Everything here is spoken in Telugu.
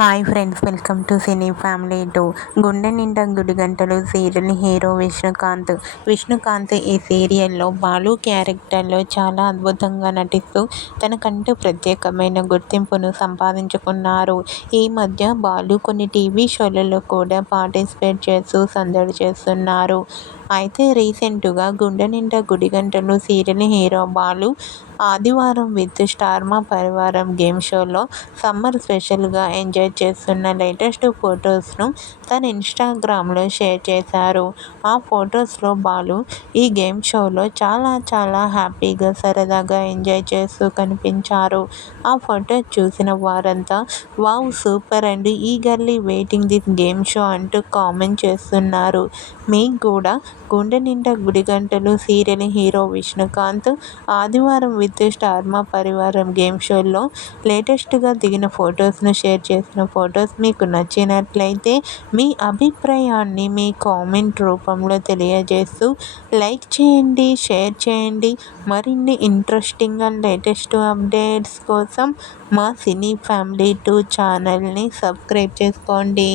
Hi friends, welcome to cine family 2. గుండె నిండా గుడిగంటలు సీరియల్ హీరో విష్ణుకాంత్ ఈ సీరియల్లో బాలు క్యారెక్టర్లో చాలా అద్భుతంగా నటిస్తూ తనకంటూ ప్రత్యేకమైన గుర్తింపును సంపాదించుకున్నారు. ఈ మధ్య బాలు కొన్ని టీవీ షోలలో కూడా పార్టిసిపేట్ చేస్తూ సందడి చేస్తున్నారు. అయితే రీసెంట్గా గుండె నిండా గుడిగంటలు సీరియల్ హీరో బాలు ఆదివారం విత్ స్టార్ మా పరివారం గేమ్ షోలో సమ్మర్ స్పెషల్గా ఎంజాయ్ చేస్తున్న లేటెస్ట్ ఫొటోస్ను తన ఇన్స్టాగ్రామ్లో షేర్ చేశారు. ఆ ఫొటోస్లో బాలు ఈ గేమ్ షోలో చాలా హ్యాపీగా సరదాగా ఎంజాయ్ చేస్తూ కనిపించారు. ఆ ఫొటోస్ చూసిన వారంతా wow super and eagerly waiting this game show అంటూ కామెంట్ చేస్తున్నారు. మీకు కూడా గుండె నిండా గుడిగంటలు సీరియల్ హీరో విష్ణుకాంత్ ఆదివారం విత్ స్టార్ మా పరివారం గేమ్ షోలో లేటెస్ట్గా దిగిన ఫొటోస్ను షేర్ చేసిన ఫొటోస్ మీకు నచ్చినట్లయితే మీ అభిప్రాయాన్ని మీ కామెంట్ రూపంలో తెలియజేస్తూ లైక్ చేయండి, షేర్ చేయండి. మరిన్ని ఇంట్రెస్టింగ్ అండ్ లేటెస్ట్ అప్డేట్స్ కోసం మా సినీ ఫ్యామిలీ 2 ఛానల్ని సబ్స్క్రైబ్ చేసుకోండి.